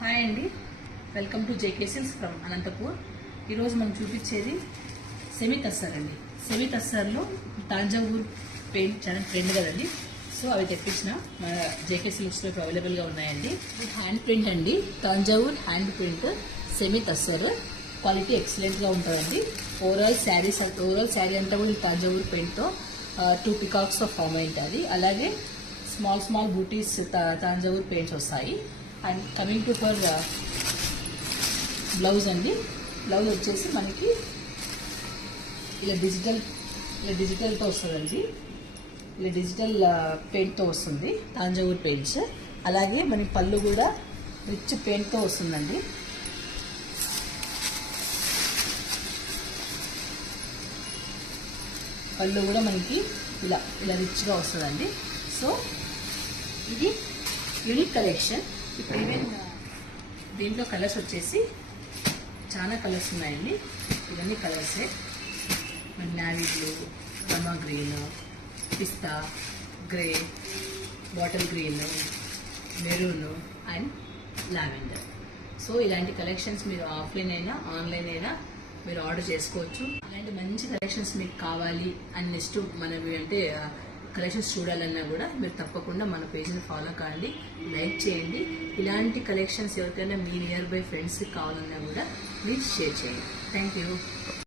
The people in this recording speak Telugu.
హాయ్ అండి, welcome to JK silks from Anantapur. ఈరోజు మనం చూపించేది సెమీ టస్సర్ అండి. సెమీ టస్సర్లో తాంజావూర్ పెయింట్ చాలా ట్రెండ్ కదండి. సో అవి తెప్పించిన మన జేకే సిల్క్స్లో అవైలబుల్గా ఉన్నాయండి. హ్యాండ్ ప్రింట్ అండి, Thanjavur hand print semi tussar. Quality ఎక్సలెంట్గా ఉంటుందండి. ఓవరాల్ శారీ అంతా కూడా తాంజావూర్ పెయింట్తో 2 పికాక్స్తో ఫామ్ అయింటుంది. అలాగే స్మాల్ బూటీస్ తాంజావూర్ పెయింట్స్ వస్తాయి. And coming to for blouse అండి. బ్లౌజ్ వచ్చేసి మనకి ఇలా డిజిటల్తో వస్తుందండి. ఇలా డిజిటల్ పెయింట్తో వస్తుంది తాంజావూర్ పెయింట్స్. అలాగే మనకి పళ్ళు కూడా రిచ్ పెయింట్తో వస్తుందండి. పళ్ళు కూడా మనకి ఇలా రిచ్గా వస్తుందండి. సో ఇది యూనిక్ కలెక్షన్. ఇప్పుడు ఈవెన్ దీంట్లో కలర్స్ వచ్చేసి చాలా కలర్స్ ఉన్నాయండి. ఇవన్నీ కలర్సే. మరి navy blue, Rama green, pista grey, bottle green, maroon and lavender. So ఇలాంటి కలెక్షన్స్ మీరు ఆఫ్లైన్ అయినా ఆన్లైన్ అయినా మీరు ఆర్డర్ చేసుకోవచ్చు. ఇలాంటి మంచి కలెక్షన్స్ మీకు కావాలి అండ్ నెక్స్ట్ మనవి అంటే కలెక్షన్స్ చూడాలన్నా కూడా మీరు తప్పకుండా మన పేజ్ని ఫాలో కాండి, లైక్ చేయండి. ఇలాంటి కలెక్షన్స్ ఎవరికైనా మీ నియర్ బై ఫ్రెండ్స్కి కావాలన్నా కూడా మీరు షేర్ చేయండి. Thank you.